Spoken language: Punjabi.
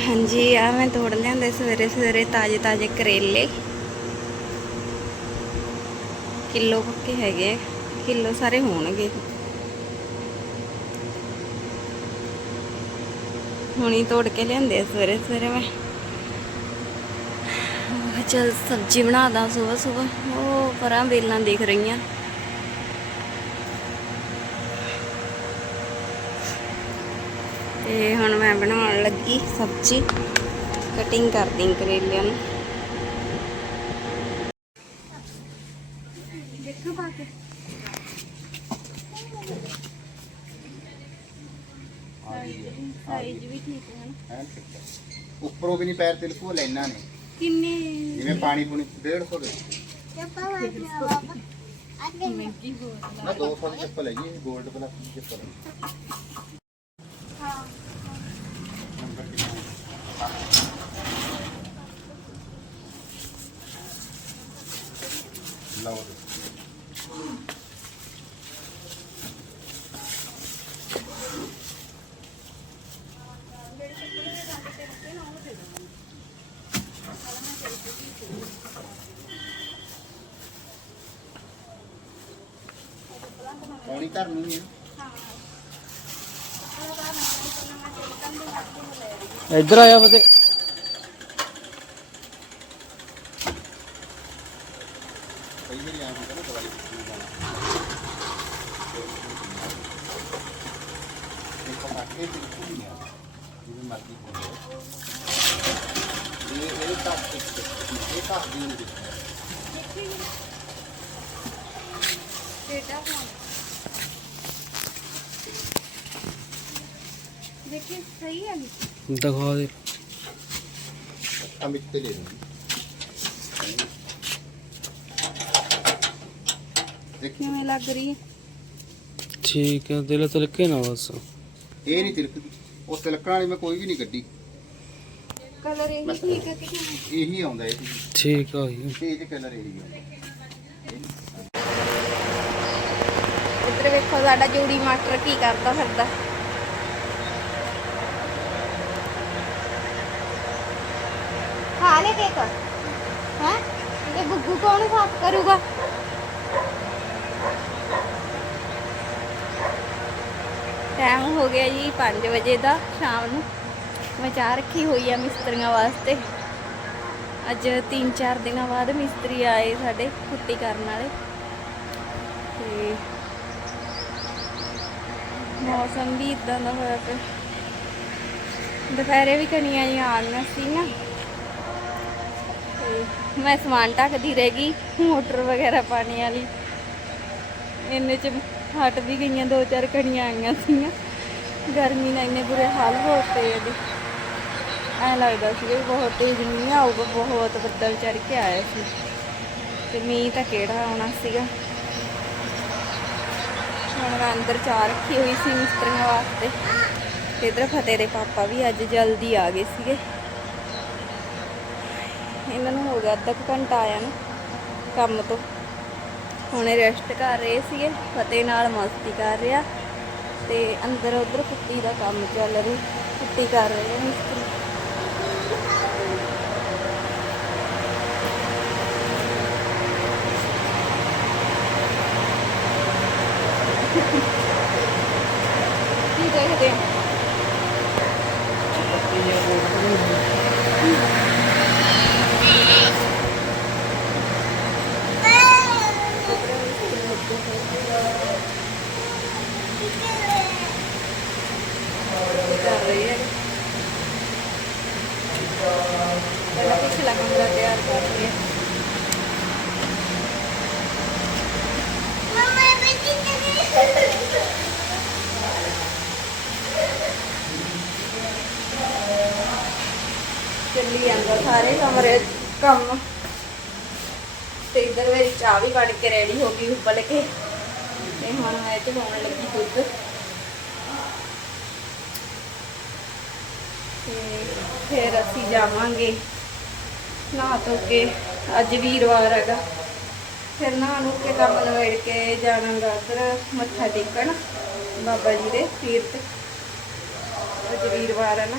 ਹਾਂਜੀ, ਆ ਮੈਂ ਤੋੜ ਲਿਆਂਦੇ ਸਵੇਰੇ ਸਵੇਰੇ ਤਾਜ਼ੇ ਤਾਜ਼ੇ ਕਰੇਲੇ। ਕਿਲੋ ਪੱਕੇ ਹੈਗੇ ਕਿਲੋ ਸਾਰੇ ਹੋਣਗੇ। ਹੁਣੀ ਤੋੜ ਕੇ ਲਿਆਂਦੇ ਸਵੇਰੇ ਸਵੇਰੇ ਮੈਂ। ਮੈਂ ਚਲ ਸਬਜ਼ੀ ਬਣਾਦਾ ਸਵੇਰ ਸਵੇਰ ਉਹ ਪਰਾਂ ਵੇਲਾਂ ਦਿਖ ਰਹੀਆਂ। ਤੇ ਹੁਣ ਮੈਂ ਬਣਾਉਣ ਲੱਗੀ ਸਬਜ਼ੀ। ਕਟਿੰਗ ਕਰਦੀ ਕਰੇਲਿਆਂ ਨੂੰ। ਦੇਖੋ ਪਾ ਕੇ। ਸਾਈਜ਼ ਵੀ ਠੀਕ ਹੈ ਨਾ। ਐਨ ਠੀਕ ਹੈ। ਉੱਪਰੋਂ ਵੀ ਨਹੀਂ ਪੈਰ ਤਿਲਕੋ ਲੈਣਾ ਨੇ। ਕਿੰਨੇ? ਜਿਵੇਂ ਪਾਣੀ ਪੂਣੀ 150 ਦੇ। ਮਹਿੰਗੀ ਹੋ ਮੈਂ 200 ਦੀ ਚੱਪਲ ਹੈਗੀ ਇਹ 골ਡ ਪਲੱਸ ਦੀ ਚੱਪਲ ਹੈ। ਲਓ ਜੀ। ਪਾਣੀ ਧਰਨੀ ਹੈ ਇੱਧਰ ਆਇਆ ਬਤੇ ਕਈ ਵਾਰੀ ਆਇਆ ਹੁੰਦਾ ਨਾ ਦਵਾਈ ਪੂਰੀ ਜਾਣਾ ਇਹ ਪਟਾਕੇ ਬਿਲਕੁਲ ਨਹੀਂ ਆ ਜਿਵੇਂ ਮਰਜ਼ੀ ਹੋਵੇ ਇਹ ਇਹ ਤਾਂ ਇਹ ਤਾਂ ਦੀ ਨਹੀਂ ਬੇਟਾ ਦੇਖੀ ਸਹੀ ਹੈ ਦਿਖਾ ਦੇ ਅਮਿਤ ਤੇ ਲੈ ਲੂੰਗੀ ਦੇਖੀ ਕਿਵੇਂ ਲੱਗ ਰਹੀ ਹੈ? ਠੀਕ ਹੈ ਦਿਲ ਤਲਕੇ ਨਾ ਬਸ। ਇਹ ਨਹੀਂ ਤਿਲਕਦੀ। ਉਹ ਤਿਲਕਣ ਵਾਲੀ ਮੈਂ ਕੋਈ ਵੀ ਨਹੀਂ ਕੱਢੀ। ਕਲਰ ਇਹ ਠੀਕ ਹੈ ਕਿ ਕਿਵੇਂ ਇਹੀ ਆਉਂਦਾ ਇਹ। ਠੀਕ ਆ ਜੀ ਇਹ ਕਲਰ ਇਹੀ ਆ। ਇੱਧਰ ਵੇਖੋ ਸਾਡਾ ਜੂੜੀ ਮਾਸਟਰ ਕੀ ਕਰਦਾ ਫਿਰਦਾ। ਖਾ ਲੈ ਕੇਕ। ਹੈ? ਇਹ ਗੁੱਗੂ ਕੌਣ ਸਾਫ਼ ਕਰੂਗਾ ਟਾਈਮ ਹੋ ਗਿਆ ਜੀ 5 ਵਜੇ ਦਾ, ਸ਼ਾਮ ਨੂੰ। ਮੈਂ ਚਾਹ ਰੱਖੀ ਹੋਈ ਆ ਮਿਸਤਰੀਆਂ ਵਾਸਤੇ। ਅੱਜ 3-4 ਦਿਨਾਂ ਬਾਅਦ ਮਿਸਤਰੀ ਆਏ ਸਾਡੇ ਪੁੱਟੀ ਕਰਨ ਵਾਲੇ। ਤੇ ਮੌਸਮ ਵੀ ਇਦਾਂ ਦਾ ਹੋਇਆ ਪਿਆ। ਦੁਪਹਿਰੇ ਵੀ ਕਣੀਆਂ ਜਿਹੀਆਂ ਆ ਗਈਆਂ ਸੀ ਨਾ ਮੈਂ ਸਮਾਨ ਢੱਕਦੀ ਰਹਿ ਗਈ, ਮੋਟਰ ਵਗੈਰਾ ਪਾਣੀ ਵਾਲੀ। ਇੰਨੇ ਚ ਹਟ ਵੀ ਗਈਆਂ, ਦੋ ਚਾਰ ਕਣੀਆਂ ਆਈਆਂ ਸੀਗੀਆਂ। ਗਰਮੀ ਨਾਲ ਇੰਨੇ ਬੁਰੇ ਹਾਲ ਹੋ ਪਏ ਇਹਦੇ ਐਂ ਲੱਗਦਾ ਸੀ ਬਹੁਤ ਤੇਜ਼ ਮੀਂਹ ਆਊਗਾ, ਬਹੁਤ ਬੱਦਲ ਚੜ ਕੇ ਆਇਆ ਸੀ। ਤੇ ਮੀਂਹ ਤਾਂ ਕਿਹੜਾ ਆਉਣਾ ਸੀਗਾ। ਹੁਣ ਮੈਂ ਅੰਦਰ ਚਾਹ ਰੱਖੀ ਹੋਈ ਸੀ ਮਿਸਤਰੀਆਂ ਵਾਸਤੇ। ਤੇ ਇਧਰ ਫਤਿਹ ਦੇ ਪਾਪਾ ਵੀ ਅੱਜ ਜਲਦੀ ਆ ਗਏ ਸੀਗੇ। ਇਹਨਾਂ ਨੂੰ ਹੋ ਗਿਆ ਅੱਧਾ ਕੁ ਘੰਟਾ ਆਇਆ ਨਾ ਕੰਮ ਤੋਂ। ਹੁਣੇ ਰੈਸਟ ਕਰ ਰਹੇ ਸੀਗੇ। ਫਤਿਹ ਨਾਲ ਮਸਤੀ ਕਰ ਰਿਹਾ। ਤੇ ਅੰਦਰ ਉਧਰ ਪੁੱਟੀ ਦਾ ਕੰਮ ਚੱਲ ਰਿਹਾ ਪੁੱਟੀ ਕਰ ਰਹੇ ਆ ਮਿਸਤਰੀ ਕੀ ਦੇਖਦੇ ਆ ਕਰ ਰਹੀ ਹੈ ਪਹਿਲਾਂ ਪਿਛਲਾ ਕਮਰਾ ਤਿਆਰ ਕਰ ਰਹੀ ਹੈ ਚੱਲੀ ਜਾਂਦਾ ਸਾਰੇ ਕਮਰੇ 'ਚ ਕੰਮ ਤੇ ਇਧਰ ਮੇਰੀ ਚਾਹ ਵੀ ਬਣ ਕੇ ਰੈਡੀ ਹੋ ਗਈ ਉੱਬਲ ਕੇ ਤੇ ਹੁਣ ਮੈਂ ਇਹ 'ਚ ਪਾਉਣ ਲੱਗੀ ਦੁੱਧ ਤੇ ਫਿਰ ਅਸੀਂ ਜਾਵਾਂਗੇ ਨਹਾ ਧੋ ਕੇ। ਅੱਜ ਵੀਰਵਾਰ ਹੈਗਾ। ਫਿਰ ਨਹਾ ਨੂੰ ਕੇ ਕੰਮ ਲਵੇੜ ਕੇ ਜਾਵਾਂਗਾ ਉੱਧਰ ਮੱਥਾ ਟੇਕਣ। ਬਾਬਾ ਜੀ ਦੇ ਤੀਰਥ। ਅੱਜ ਵੀਰਵਾਰ ਹੈ ਨਾ।